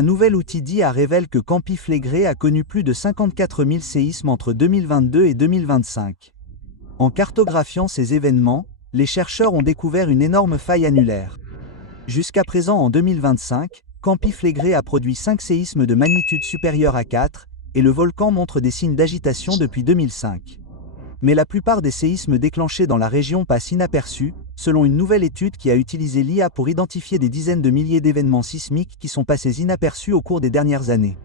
Un nouvel outil d'IA révèle que Campi Flegrei a connu plus de 54 000 séismes entre 2022 et 2025. En cartographiant ces événements, les chercheurs ont découvert une énorme faille annulaire. Jusqu'à présent en 2025, Campi Flegrei a produit 5 séismes de magnitude supérieure à 4, et le volcan montre des signes d'agitation depuis 2005. Mais la plupart des séismes déclenchés dans la région passent inaperçus, selon une nouvelle étude qui a utilisé l'IA pour identifier des dizaines de milliers d'événements sismiques qui sont passés inaperçus au cours des dernières années.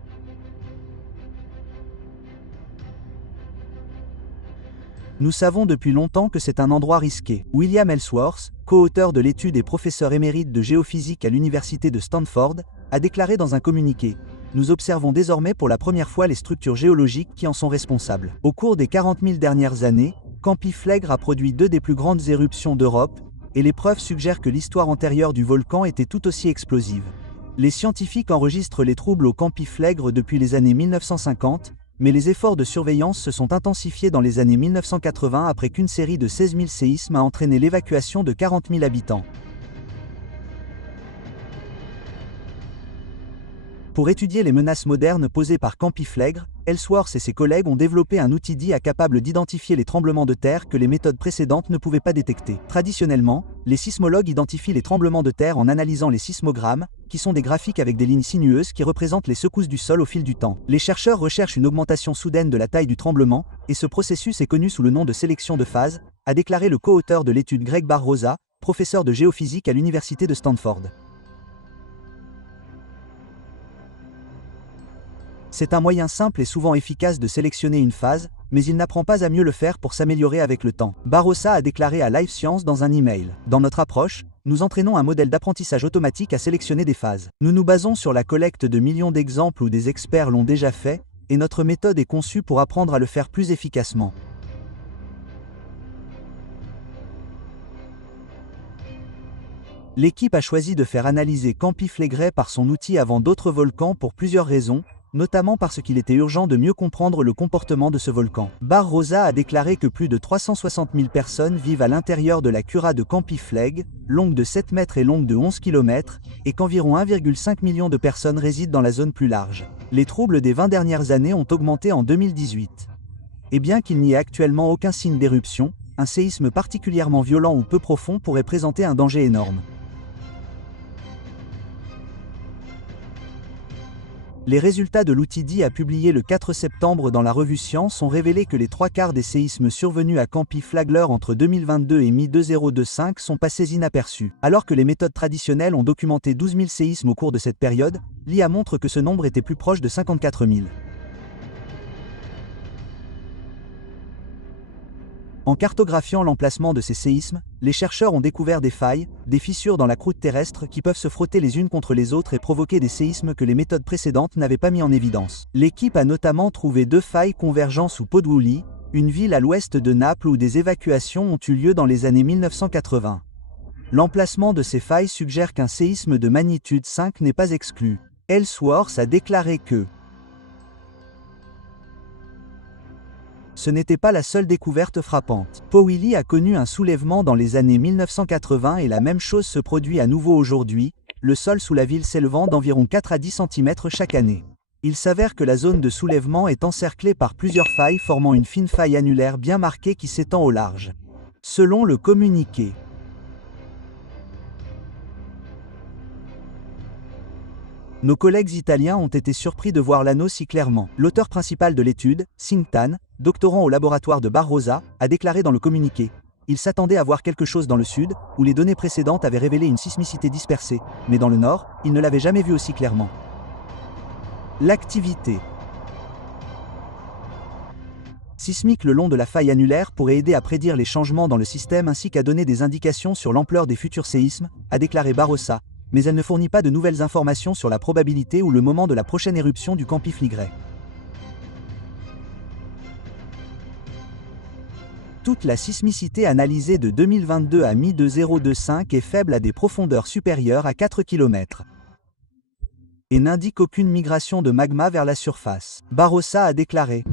Nous savons depuis longtemps que c'est un endroit risqué. William Ellsworth, co-auteur de l'étude et professeur émérite de géophysique à l'université de Stanford, a déclaré dans un communiqué: nous observons désormais pour la première fois les structures géologiques qui en sont responsables. Au cours des 40 000 dernières années, Campi Flegrei a produit 2 des plus grandes éruptions d'Europe, et les preuves suggèrent que l'histoire antérieure du volcan était tout aussi explosive. Les scientifiques enregistrent les troubles au Campi Flegrei depuis les années 1950, mais les efforts de surveillance se sont intensifiés dans les années 1980 après qu'une série de 16 000 séismes a entraîné l'évacuation de 40 000 habitants. Pour étudier les menaces modernes posées par Campi Flegrei, Ellsworth et ses collègues ont développé un outil d'IA capable d'identifier les tremblements de terre que les méthodes précédentes ne pouvaient pas détecter. Traditionnellement, les sismologues identifient les tremblements de terre en analysant les sismogrammes, qui sont des graphiques avec des lignes sinueuses qui représentent les secousses du sol au fil du temps. Les chercheurs recherchent une augmentation soudaine de la taille du tremblement, et ce processus est connu sous le nom de sélection de phase, a déclaré le co-auteur de l'étude Greg Barroza, professeur de géophysique à l'université de Stanford. C'est un moyen simple et souvent efficace de sélectionner une phase, mais il n'apprend pas à mieux le faire pour s'améliorer avec le temps. Barroza a déclaré à Life Science dans un email: dans notre approche, nous entraînons un modèle d'apprentissage automatique à sélectionner des phases. Nous nous basons sur la collecte de millions d'exemples où des experts l'ont déjà fait, et notre méthode est conçue pour apprendre à le faire plus efficacement. L'équipe a choisi de faire analyser Campi Flegrei par son outil avant d'autres volcans pour plusieurs raisons, notamment parce qu'il était urgent de mieux comprendre le comportement de ce volcan. Barroza a déclaré que plus de 360 000 personnes vivent à l'intérieur de la Cura de Campi Flegrei, longue de 7 mètres et longue de 11 km, et qu'environ 1,5 million de personnes résident dans la zone plus large. Les troubles des 20 dernières années ont augmenté en 2018. Et bien qu'il n'y ait actuellement aucun signe d'éruption, un séisme particulièrement violent ou peu profond pourrait présenter un danger énorme. Les résultats de l'outil d'IA publié le 4 septembre dans la revue Science ont révélé que les 3/4 des séismes survenus à Campi Flegrei entre 2022 et mi-2025 sont passés inaperçus. Alors que les méthodes traditionnelles ont documenté 12 000 séismes au cours de cette période, l'IA montre que ce nombre était plus proche de 54 000. En cartographiant l'emplacement de ces séismes, les chercheurs ont découvert des failles, des fissures dans la croûte terrestre qui peuvent se frotter les unes contre les autres et provoquer des séismes que les méthodes précédentes n'avaient pas mis en évidence. L'équipe a notamment trouvé 2 failles convergentes sous Poduli, une ville à l'ouest de Naples où des évacuations ont eu lieu dans les années 1980. L'emplacement de ces failles suggère qu'un séisme de magnitude 5 n'est pas exclu. Ellsworth a déclaré que ce n'était pas la seule découverte frappante. Powilly a connu un soulèvement dans les années 1980 et la même chose se produit à nouveau aujourd'hui, le sol sous la ville s'élevant d'environ 4 à 10 cm chaque année. Il s'avère que la zone de soulèvement est encerclée par plusieurs failles formant une fine faille annulaire bien marquée qui s'étend au large. Selon le communiqué, nos collègues italiens ont été surpris de voir l'anneau si clairement. L'auteur principal de l'étude, Sing Tan, doctorant au laboratoire de Barroza, a déclaré dans le communiqué: il s'attendait à voir quelque chose dans le sud, où les données précédentes avaient révélé une sismicité dispersée, mais dans le nord, il ne l'avait jamais vu aussi clairement. L'activité sismique le long de la faille annulaire pourrait aider à prédire les changements dans le système ainsi qu'à donner des indications sur l'ampleur des futurs séismes, a déclaré Barroza, mais elle ne fournit pas de nouvelles informations sur la probabilité ou le moment de la prochaine éruption du Campi Flegrei. Toute la sismicité analysée de 2022 à mi-2025 est faible à des profondeurs supérieures à 4 km. Et n'indique aucune migration de magma vers la surface. Barroza a déclaré.